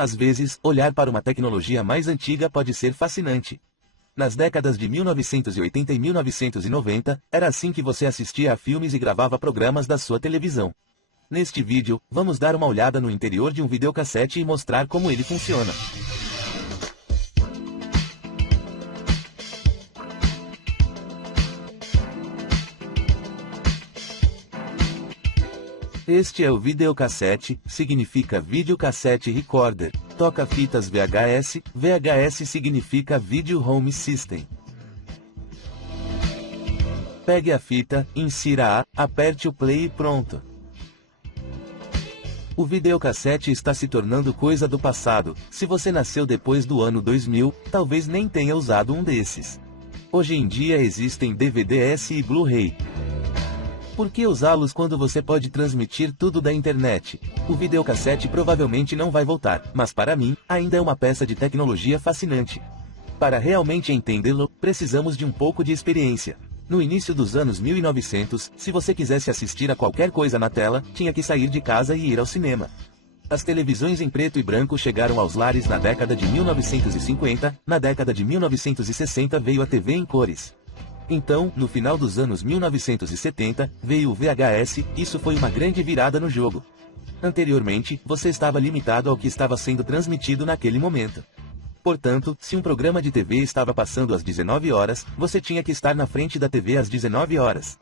Às vezes, olhar para uma tecnologia mais antiga pode ser fascinante. Nas décadas de 1980 e 1990, era assim que você assistia a filmes e gravava programas da sua televisão. Neste vídeo, vamos dar uma olhada no interior de um videocassete e mostrar como ele funciona. Este é o videocassete, significa videocassete recorder, toca fitas VHS, VHS significa Video Home System. Pegue a fita, insira-a, aperte o play e pronto. O videocassete está se tornando coisa do passado. Se você nasceu depois do ano 2000, talvez nem tenha usado um desses. Hoje em dia existem DVDs e Blu-ray. Por que usá-los quando você pode transmitir tudo da internet? O videocassete provavelmente não vai voltar, mas para mim, ainda é uma peça de tecnologia fascinante. Para realmente entendê-lo, precisamos de um pouco de experiência. No início dos anos 1900, se você quisesse assistir a qualquer coisa na tela, tinha que sair de casa e ir ao cinema. As televisões em preto e branco chegaram aos lares na década de 1950, na década de 1960 veio a TV em cores. Então, no final dos anos 1970, veio o VHS, isso foi uma grande virada no jogo. Anteriormente, você estava limitado ao que estava sendo transmitido naquele momento. Portanto, se um programa de TV estava passando às 19 horas, você tinha que estar na frente da TV às 19 horas.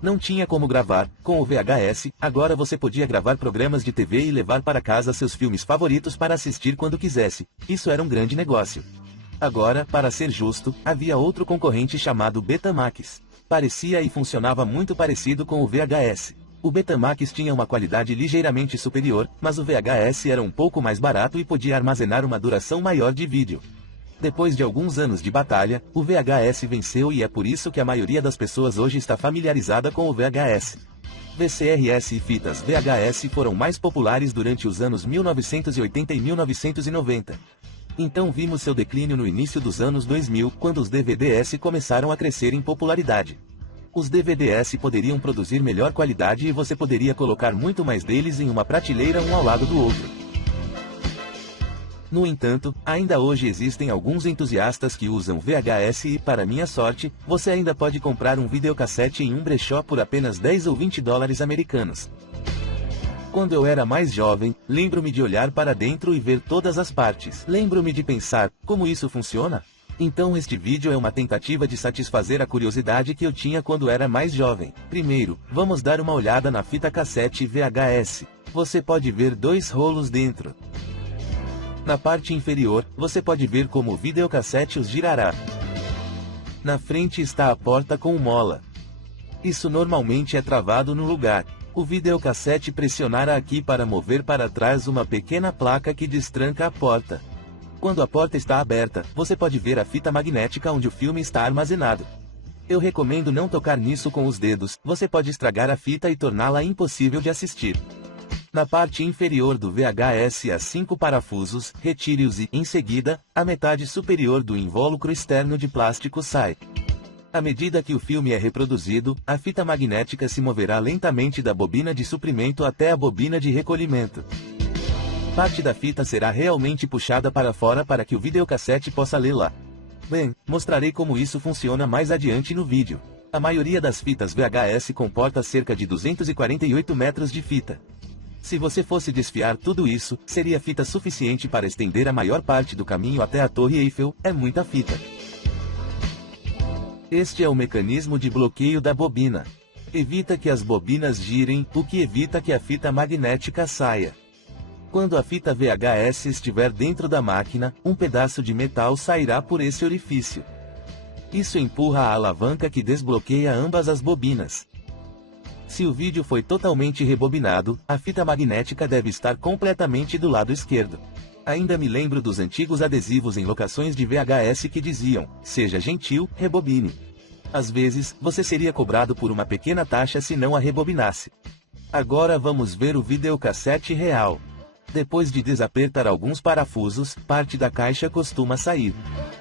Não tinha como gravar. Com o VHS, agora você podia gravar programas de TV e levar para casa seus filmes favoritos para assistir quando quisesse. Isso era um grande negócio. Agora, para ser justo, havia outro concorrente chamado Betamax. Parecia e funcionava muito parecido com o VHS. O Betamax tinha uma qualidade ligeiramente superior, mas o VHS era um pouco mais barato e podia armazenar uma duração maior de vídeo. Depois de alguns anos de batalha, o VHS venceu e é por isso que a maioria das pessoas hoje está familiarizada com o VHS. VCRS e fitas VHS foram mais populares durante os anos 1980 e 1990. Então vimos seu declínio no início dos anos 2000, quando os DVDs começaram a crescer em popularidade. Os DVDs poderiam produzir melhor qualidade e você poderia colocar muito mais deles em uma prateleira um ao lado do outro. No entanto, ainda hoje existem alguns entusiastas que usam VHS e, para minha sorte, você ainda pode comprar um videocassete em um brechó por apenas 10 ou 20 dólares americanos. Quando eu era mais jovem, lembro-me de olhar para dentro e ver todas as partes. Lembro-me de pensar, como isso funciona? Então este vídeo é uma tentativa de satisfazer a curiosidade que eu tinha quando era mais jovem. Primeiro, vamos dar uma olhada na fita cassete VHS. Você pode ver dois rolos dentro. Na parte inferior, você pode ver como o videocassete os girará. Na frente está a porta com mola. Isso normalmente é travado no lugar. O videocassete pressionará aqui para mover para trás uma pequena placa que destranca a porta. Quando a porta está aberta, você pode ver a fita magnética onde o filme está armazenado. Eu recomendo não tocar nisso com os dedos, você pode estragar a fita e torná-la impossível de assistir. Na parte inferior do VHS há 5 parafusos, retire-os e, em seguida, a metade superior do invólucro externo de plástico sai. À medida que o filme é reproduzido, a fita magnética se moverá lentamente da bobina de suprimento até a bobina de recolhimento. Parte da fita será realmente puxada para fora para que o videocassete possa lê-la. Bem, mostrarei como isso funciona mais adiante no vídeo. A maioria das fitas VHS comporta cerca de 248 metros de fita. Se você fosse desfiar tudo isso, seria fita suficiente para estender a maior parte do caminho até a Torre Eiffel, é muita fita. Este é o mecanismo de bloqueio da bobina. Evita que as bobinas girem, o que evita que a fita magnética saia. Quando a fita VHS estiver dentro da máquina, um pedaço de metal sairá por esse orifício. Isso empurra a alavanca que desbloqueia ambas as bobinas. Se o vídeo foi totalmente rebobinado, a fita magnética deve estar completamente do lado esquerdo. Ainda me lembro dos antigos adesivos em locações de VHS que diziam, seja gentil, rebobine. Às vezes, você seria cobrado por uma pequena taxa se não a rebobinasse. Agora vamos ver o videocassete real. Depois de desapertar alguns parafusos, parte da caixa costuma sair.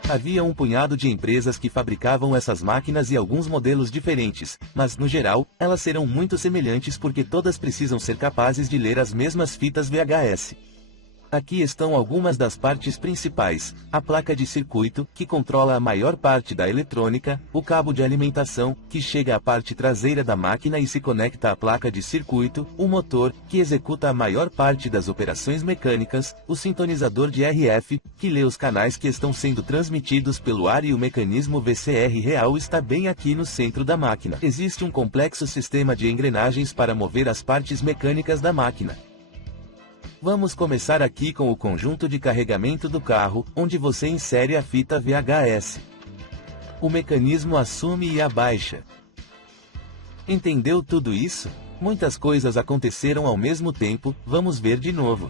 Havia um punhado de empresas que fabricavam essas máquinas e alguns modelos diferentes, mas no geral, elas serão muito semelhantes porque todas precisam ser capazes de ler as mesmas fitas VHS. Aqui estão algumas das partes principais: a placa de circuito, que controla a maior parte da eletrônica, o cabo de alimentação, que chega à parte traseira da máquina e se conecta à placa de circuito, o motor, que executa a maior parte das operações mecânicas, o sintonizador de RF, que lê os canais que estão sendo transmitidos pelo ar, e o mecanismo VCR real está bem aqui no centro da máquina. Existe um complexo sistema de engrenagens para mover as partes mecânicas da máquina. Vamos começar aqui com o conjunto de carregamento do carro, onde você insere a fita VHS. O mecanismo assume e abaixa. Entendeu tudo isso? Muitas coisas aconteceram ao mesmo tempo, vamos ver de novo.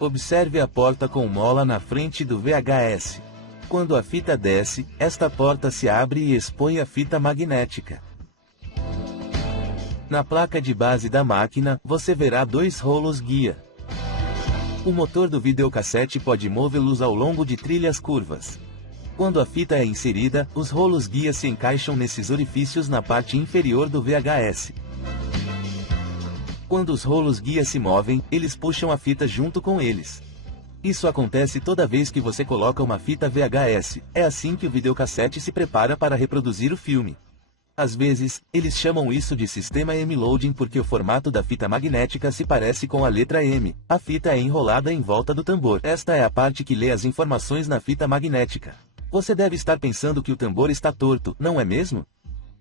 Observe a porta com mola na frente do VHS. Quando a fita desce, esta porta se abre e expõe a fita magnética. Na placa de base da máquina, você verá dois rolos guia. O motor do videocassete pode movê-los ao longo de trilhas curvas. Quando a fita é inserida, os rolos guia se encaixam nesses orifícios na parte inferior do VHS. Quando os rolos guia se movem, eles puxam a fita junto com eles. Isso acontece toda vez que você coloca uma fita VHS, é assim que o videocassete se prepara para reproduzir o filme. Às vezes, eles chamam isso de sistema M-Loading porque o formato da fita magnética se parece com a letra M. A fita é enrolada em volta do tambor. Esta é a parte que lê as informações na fita magnética. Você deve estar pensando que o tambor está torto, não é mesmo?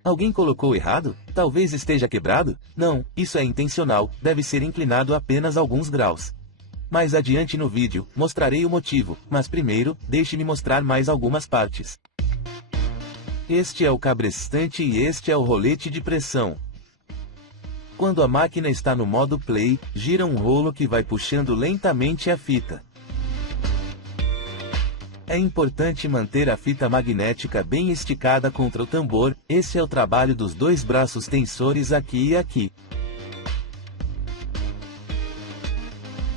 Alguém colocou errado? Talvez esteja quebrado? Não, isso é intencional, deve ser inclinado apenas alguns graus. Mais adiante no vídeo, mostrarei o motivo, mas primeiro, deixe-me mostrar mais algumas partes. Este é o cabrestante e este é o rolete de pressão. Quando a máquina está no modo play, gira um rolo que vai puxando lentamente a fita. É importante manter a fita magnética bem esticada contra o tambor, esse é o trabalho dos dois braços tensores aqui e aqui.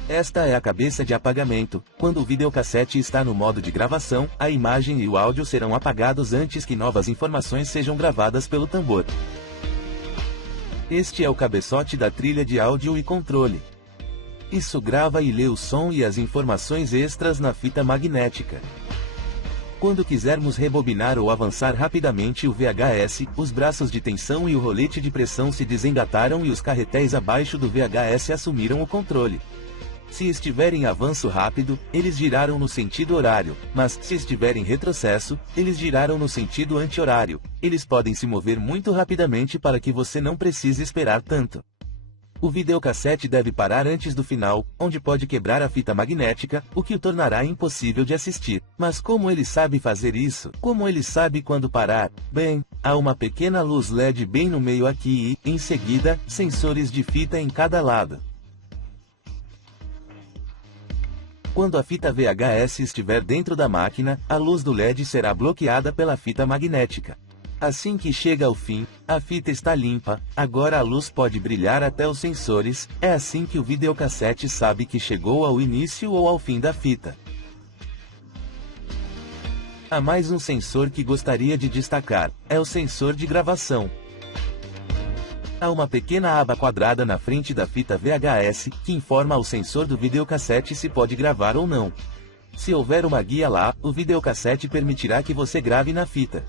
Esta é a cabeça de apagamento. Quando o videocassete está no modo de gravação, a imagem e o áudio serão apagados antes que novas informações sejam gravadas pelo tambor. Este é o cabeçote da trilha de áudio e controle. Isso grava e lê o som e as informações extras na fita magnética. Quando quisermos rebobinar ou avançar rapidamente o VHS, os braços de tensão e o rolete de pressão se desengataram e os carretéis abaixo do VHS assumiram o controle. Se estiver em avanço rápido, eles giraram no sentido horário, mas, se estiver em retrocesso, eles giraram no sentido anti-horário. Eles podem se mover muito rapidamente para que você não precise esperar tanto. O videocassete deve parar antes do final, onde pode quebrar a fita magnética, o que o tornará impossível de assistir. Mas como ele sabe fazer isso? Como ele sabe quando parar? Bem, há uma pequena luz LED bem no meio aqui e, em seguida, sensores de fita em cada lado. Quando a fita VHS estiver dentro da máquina, a luz do LED será bloqueada pela fita magnética. Assim que chega ao fim, a fita está limpa, agora a luz pode brilhar até os sensores, é assim que o videocassete sabe que chegou ao início ou ao fim da fita. Há mais um sensor que gostaria de destacar, é o sensor de gravação. Há uma pequena aba quadrada na frente da fita VHS, que informa ao sensor do videocassete se pode gravar ou não. Se houver uma guia lá, o videocassete permitirá que você grave na fita.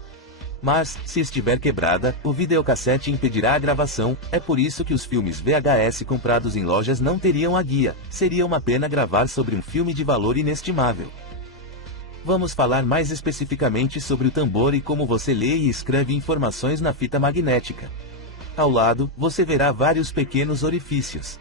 Mas, se estiver quebrada, o videocassete impedirá a gravação, é por isso que os filmes VHS comprados em lojas não teriam a guia, seria uma pena gravar sobre um filme de valor inestimável. Vamos falar mais especificamente sobre o tambor e como você lê e escreve informações na fita magnética. Ao lado, você verá vários pequenos orifícios.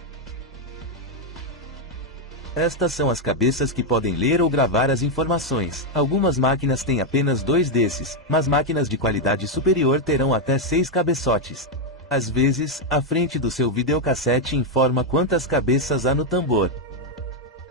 Estas são as cabeças que podem ler ou gravar as informações. Algumas máquinas têm apenas 2 desses, mas máquinas de qualidade superior terão até 6 cabeçotes. Às vezes, a frente do seu videocassete informa quantas cabeças há no tambor.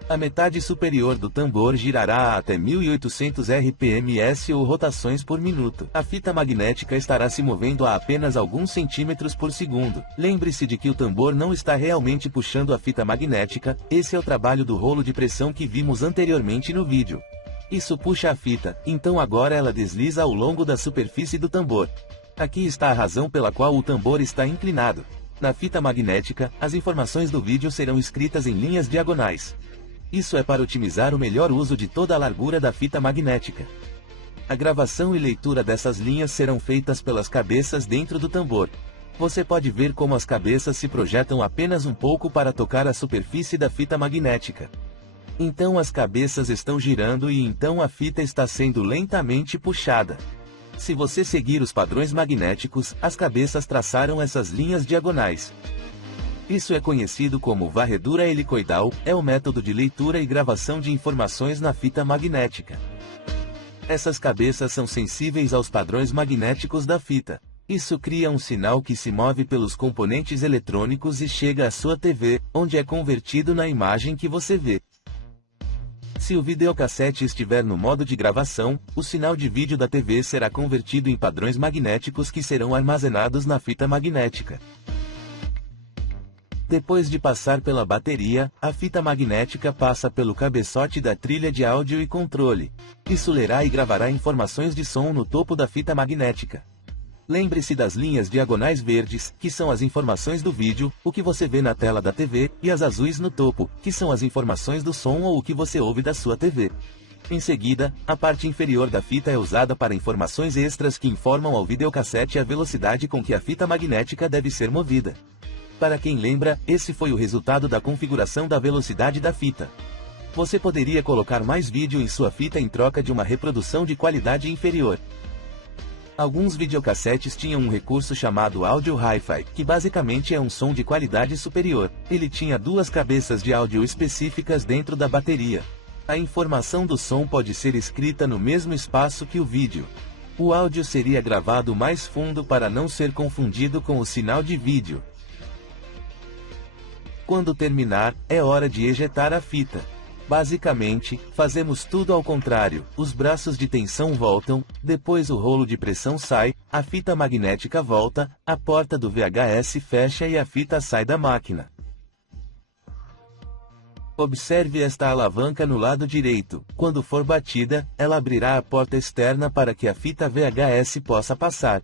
A metade superior do tambor girará a até 1800 rpms ou rotações por minuto. A fita magnética estará se movendo a apenas alguns centímetros por segundo. Lembre-se de que o tambor não está realmente puxando a fita magnética, esse é o trabalho do rolo de pressão que vimos anteriormente no vídeo. Isso puxa a fita, então agora ela desliza ao longo da superfície do tambor. Aqui está a razão pela qual o tambor está inclinado. Na fita magnética, as informações do vídeo serão escritas em linhas diagonais. Isso é para otimizar o melhor uso de toda a largura da fita magnética. A gravação e leitura dessas linhas serão feitas pelas cabeças dentro do tambor. Você pode ver como as cabeças se projetam apenas um pouco para tocar a superfície da fita magnética. Então as cabeças estão girando e então a fita está sendo lentamente puxada. Se você seguir os padrões magnéticos, as cabeças traçaram essas linhas diagonais. Isso é conhecido como varredura helicoidal, é o método de leitura e gravação de informações na fita magnética. Essas cabeças são sensíveis aos padrões magnéticos da fita. Isso cria um sinal que se move pelos componentes eletrônicos e chega à sua TV, onde é convertido na imagem que você vê. Se o videocassete estiver no modo de gravação, o sinal de vídeo da TV será convertido em padrões magnéticos que serão armazenados na fita magnética. Depois de passar pela bateria, a fita magnética passa pelo cabeçote da trilha de áudio e controle. Isso lerá e gravará informações de som no topo da fita magnética. Lembre-se das linhas diagonais verdes, que são as informações do vídeo, o que você vê na tela da TV, e as azuis no topo, que são as informações do som ou o que você ouve da sua TV. Em seguida, a parte inferior da fita é usada para informações extras que informam ao videocassete a velocidade com que a fita magnética deve ser movida. Para quem lembra, esse foi o resultado da configuração da velocidade da fita. Você poderia colocar mais vídeo em sua fita em troca de uma reprodução de qualidade inferior. Alguns videocassetes tinham um recurso chamado áudio hi-fi, que basicamente é um som de qualidade superior. Ele tinha duas cabeças de áudio específicas dentro da bateria. A informação do som pode ser escrita no mesmo espaço que o vídeo. O áudio seria gravado mais fundo para não ser confundido com o sinal de vídeo. Quando terminar, é hora de ejetar a fita. Basicamente, fazemos tudo ao contrário, os braços de tensão voltam, depois o rolo de pressão sai, a fita magnética volta, a porta do VHS fecha e a fita sai da máquina. Observe esta alavanca no lado direito, quando for batida, ela abrirá a porta externa para que a fita VHS possa passar.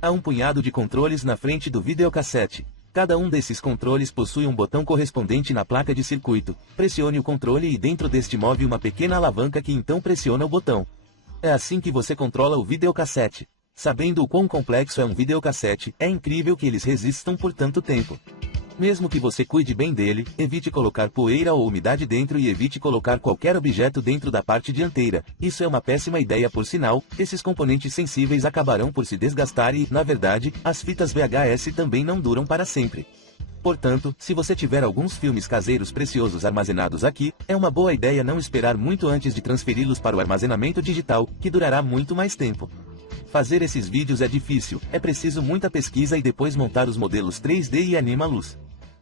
Há um punhado de controles na frente do videocassete. Cada um desses controles possui um botão correspondente na placa de circuito. Pressione o controle e dentro deste move uma pequena alavanca que então pressiona o botão. É assim que você controla o videocassete. Sabendo o quão complexo é um videocassete, é incrível que eles resistam por tanto tempo. Mesmo que você cuide bem dele, evite colocar poeira ou umidade dentro e evite colocar qualquer objeto dentro da parte dianteira. Isso é uma péssima ideia por sinal, esses componentes sensíveis acabarão por se desgastar e, na verdade, as fitas VHS também não duram para sempre. Portanto, se você tiver alguns filmes caseiros preciosos armazenados aqui, é uma boa ideia não esperar muito antes de transferi-los para o armazenamento digital, que durará muito mais tempo. Fazer esses vídeos é difícil, é preciso muita pesquisa e depois montar os modelos 3D e anima-los.